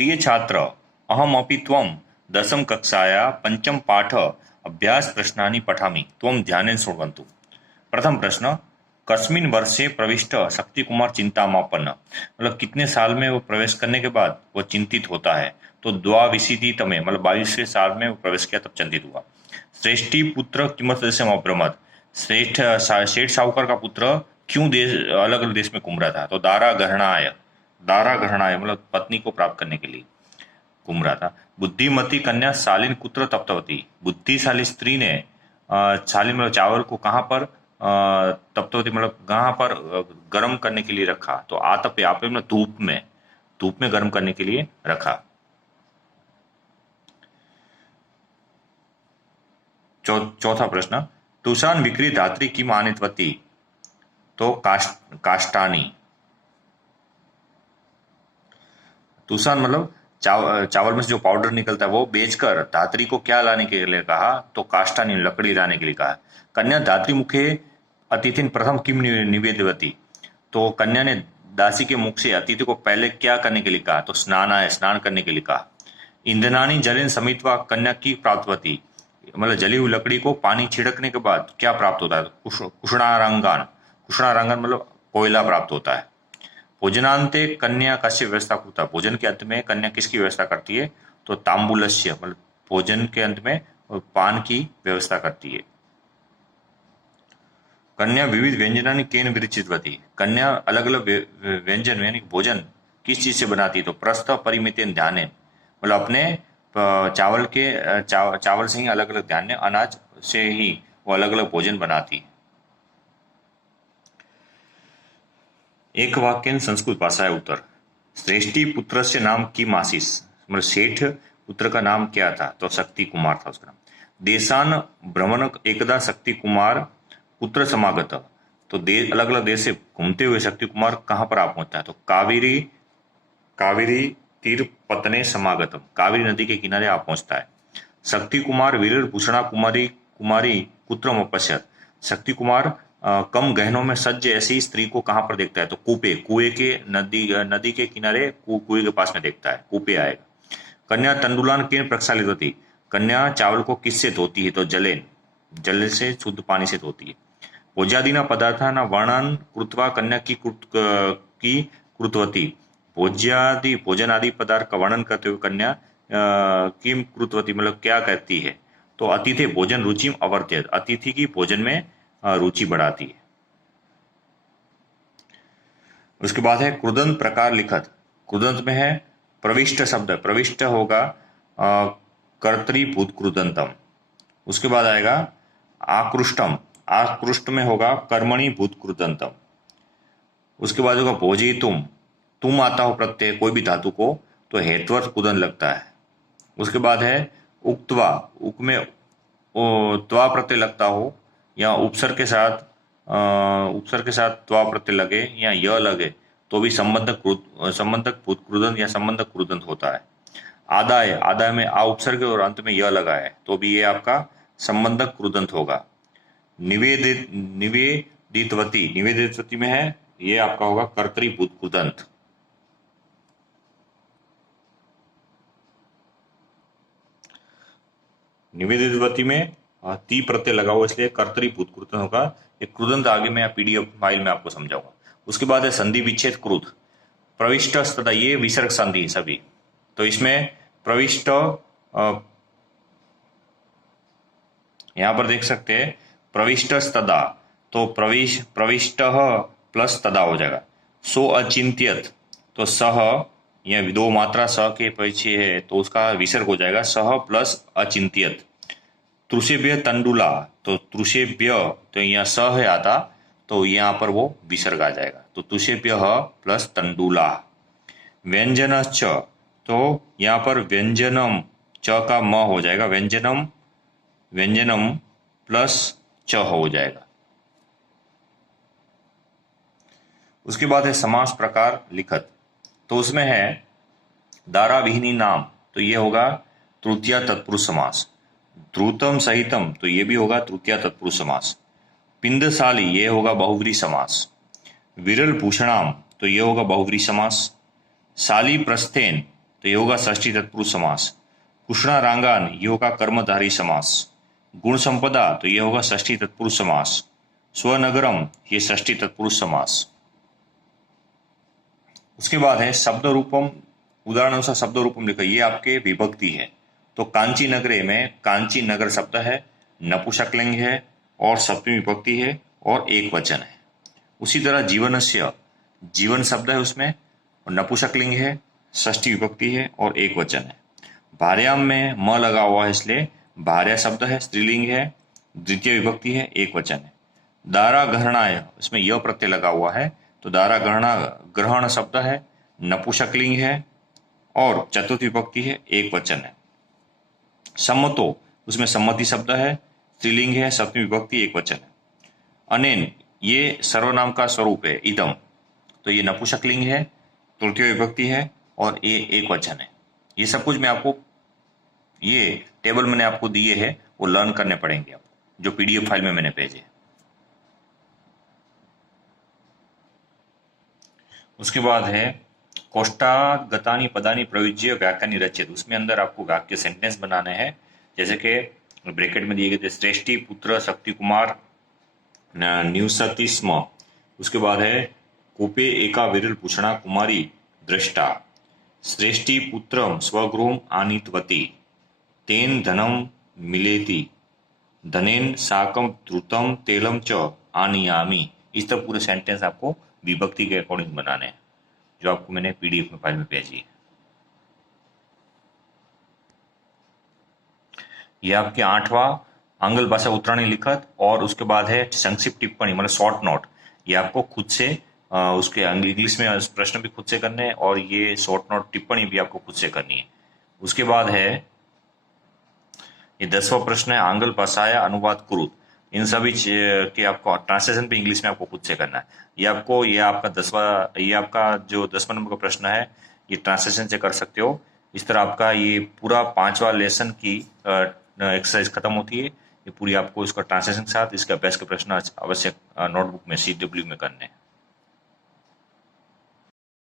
प्रिय छात्र, अहमपि त्वं दशमकक्षाया पञ्चमपाठ अभ्यासप्रश्नानि पठामि, त्वं ध्यानेन शृण्वन्तु। प्रथम प्रश्न, कस्मिन् वर्षे प्रविष्ट शक्तिकुमार चिंतामपन्न, मतलब कितने साल में वो प्रवेश करने के बाद वो चिंतित होता है। तो द्वाविंशतितमे मतलब 22वें साल में वो प्रवेश किया तब चिंतित हुआ। श्रेष्ठी पुत्र किमर्थदेशम अभ्रमत्, सेठ साहूकार का पुत्र क्यों देश अलग अलग देश में घूम रहा था। तो दारा ग्रहणाय मतलब पत्नी को प्राप्त करने के लिए घूम रहा था। बुद्धिमती कन्या शालीन कुत्र तप्तवती, बुद्धिशाली स्त्री ने शालीन मतलब चावल को कहाँ पर तप्तवती मतलब कहाँ पर गर्म करने के लिए रखा। तो आतप यहाँ पे मतलब धूप में गर्म करने के लिए रखा। चौथा प्रश्न, तुषान विक्री धात्री की मानितवती, तो काष्टानी। तुषान मतलब चावल में से जो पाउडर निकलता है वो बेचकर धात्री को क्या लाने के लिए कहा। तो काष्टानी लकड़ी लाने के लिए कहा। कन्या धात्री मुखे अतिथि प्रथम किम निवेदवती, तो कन्या ने दासी के मुख से अतिथि को पहले क्या करने के लिए कहा। तो स्नान करने के लिए कहा। ईंधनानी जलेन समित्वा कन्या की प्राप्तवती, मतलब जली हुई लकड़ी को पानी छिड़कने के बाद क्या प्राप्त होता है। कुष्णारंगन मतलब कोयला प्राप्त होता है। भोजनांते कन्या कस्य व्यवस्था करता, भोजन के अंत में कन्या किसकी व्यवस्था करती है। तो तांबूलस्य मतलब भोजन के अंत में पान की व्यवस्था करती है। कन्या विविध व्यंजनानि केन विरचितवती, कन्या अलग अलग व्यंजन यानी भोजन किस चीज से बनाती है। तो प्रस्थ परिमितेन ध्याने मतलब अपने चावल से ही अलग अलग ध्यान अनाज से ही वो अलग अलग भोजन बनाती है। एक वाक्य संस्कृत भाषा है उत्तर। श्रेष्ठी पुत्र से नाम की मासिस, मतलब सेठ पुत्र का नाम क्या था। तो शक्ति कुमार था उसका नाम। देशान भ्रमण एकदा शक्ति कुमार पुत्र समागत, तो अलग अलग देश से घूमते हुए शक्ति कुमार कहाँ पर आ पहुंचता है। तो कावेरी तीर पतने समागतम, कावेरी नदी के किनारे आ पहुंचता है। शक्ति कुमार वीर भूषणा कुमारी पुत्रम अपश्यत, शक्ति कुमार कम गहनों में सज्ज ऐसी स्त्री को कहां पर देखता है। तो कुएं के नदी के किनारे कुएं के पास में देखता है, कूपे आएगा। कन्या तंडुलान केन प्रक्षालित होती, कन्या चावल को किससे धोती है। तो जल से शुद्ध पानी से धोती है। भोज्यादिना पदार्थाना वर्णन कृत्वा कन्या की कृतवती, भोजन आदि पदार्थ का वर्णन करते हुए कन्या किम कृतवती मतलब क्या करती है। तो अतिथि भोजन रुचिम अवर्त्यत, अतिथि की भोजन में रुचि बढ़ाती है। उसके बाद है कृदंत प्रकार लिखत, कृदंत में है प्रविष्ट शब्द, प्रविष्ट होगा कर्तृभूत कृदंतम। उसके बाद आएगा आकृष्टम, आकृष्ट में होगा कर्मणि भूत कृदंतम। उसके बाद होगा भोजितुम, तुम आता हो प्रत्यय कोई भी धातु को तो हेत्वर्थ कुदन लगता है। उसके बाद है उक्तवा, उक में त्वा प्रत्यय लगता हो या उपसर्ग के साथ त्वा प्रत्यय लगे या य लगे तो भी संबंधक भूत कृदंत या संबंधक कृदंत होता है। आदाय में आ उपसर्ग और अंत में य लगा है तो भी ये आपका संबंधक कृदंत होगा। निवेदितवती में है ये आपका होगा कर्तृभूत कृदंत। निवेदितवती में ती प्रत्यय लगा हुआ इसलिए कर्तृभूत कृदंत होगा। ये कृदंत आगे मैं पीडीएफ फाइल में आपको समझाऊंगा। उसके बाद है संधि विच्छेद क्रुद, प्रविष्ट तथा ये विसर्ग संधि सभी। तो इसमें प्रविष्ट यहां पर देख सकते हैं प्रविष्ट तदा, तो प्रविष्ट प्लस तदा हो जाएगा। सो अचिंत्यत, तो सह यह दो मात्रा स के पीछे है तो उसका विसर्ग हो जाएगा सह प्लस अचिंत्यत। त्रुषेभ्य तंडुला, तो त्रुषेभ्य तो यहाँ स है आता तो यहाँ पर वो विसर्ग आ जाएगा। तो त्रुषेभ्य प्लस तंडुला। व्यंजनश्च, तो यहाँ पर व्यंजनम च का म हो जाएगा, व्यंजनम प्लस च हो जाएगा। उसके बाद है समास प्रकार लिखत, तो उसमें है दाराविहीनी नाम, तो ये होगा तृतीया तत्पुरुष समास। ध्रुतम सहितम, तो ये भी होगा तृतीया तत्पुरुष समास। पिंडशाली ये होगा बहुव्रीहि समास। विरल भूषणाम, तो ये होगा बहुव्रीहि समास। शाली प्रस्थेन, तो ये होगा षष्ठी तत्पुरुष समास। कुष्णा रांगान ये होगा कर्मधारी समास। गुण संपदा तो ये होगा षष्ठी तत्पुरुष समास। स्वनगरम ये षष्ठी तत्पुरुष समास। उसके बाद है शब्द रूपम, उदाहरण अनुसार शब्द रूपम लिखो, ये आपके विभक्ति है। तो कांची नगरे में कांची नगर शब्द है, नपुंसकलिंग है और सप्तमी विभक्ति है और एक वचन है। उसी तरह जीवनस्य, जीवन शब्द है उसमें और नपुंसकलिंग है, षष्ठी विभक्ति है और एक वचन है। भार्याम में म लगा हुआ है इसलिए भार्या शब्द है, स्त्रीलिंग है, द्वितीय विभक्ति है, एक वचन है। दारा ग्रहणाय, इसमें य प्रत्यय लगा हुआ है, तो दारा ग्रहण शब्द है, नपुंसकलिंग है और चतुर्थ विभक्ति है, एक वचन है। सम्मतो, उसमें सम्मति शब्द है, स्त्रीलिंग है, सप्तमी विभक्ति, एक वचन है। अनेन ये सर्वनाम का स्वरूप है, इदम, तो ये नपुंसकलिंग है, तृतीय विभक्ति है और ये एक वचन है। ये सब कुछ मैं आपको, ये टेबल मैंने आपको दिए हैं, वो लर्न करने पड़ेंगे आप, जो पीडीएफ फाइल में मैंने भेजे। उसके बाद है कोष्ठागतानि पदानि प्रयुज्य व्याख्यानि रचयतु। उसमें अंदर आपको वाक्य सेंटेंस बनाने हैं, जैसे कि ब्रैकेट में दिए गए थे, श्रेष्ठी पुत्र शक्ति कुमार न्यूसति स्म। उसके बाद है कूपे एका विरल पूषणा कुमारी दृष्टा, श्रेष्ठी पुत्रम स्वगृहम आनीतवती, तेन धनम मिलेति, धनेन साकम द्रुतम तेलम च आनीयामी। इस तरह पूरे सेंटेंस आपको विभक्ति के अकॉर्डिंग बनाने हैं, जो आपको मैंने पीडीएफ में फाइल में भेजी है। यह आपके 8वां आंग्ल भाषा उत्तरणी लिखत और उसके बाद है संक्षिप्त टिप्पणी, मतलब शॉर्ट नोट। ये आपको खुद से उसके इंग्लिश में प्रश्न भी खुद से करने हैं और ये शॉर्ट नोट टिप्पणी भी आपको खुद से करनी है। उसके बाद है ये 10वां प्रश्न है, आंग्ल भाषाया अनुवाद कुरुत। इन सभी के आपको ट्रांसलेशन पे इंग्लिश में आपको खुद से करना है। ये आपका जो 10वां नंबर का प्रश्न है, ये ट्रांसलेशन से कर सकते हो। इस तरह आपका ये पूरा 5वां लेसन की एक्सरसाइज खत्म होती है। ये पूरी आपको इसका ट्रांसलेशन के साथ इसके अभ्यास के प्रश्न अवश्य नोटबुक में CW में करने हैं।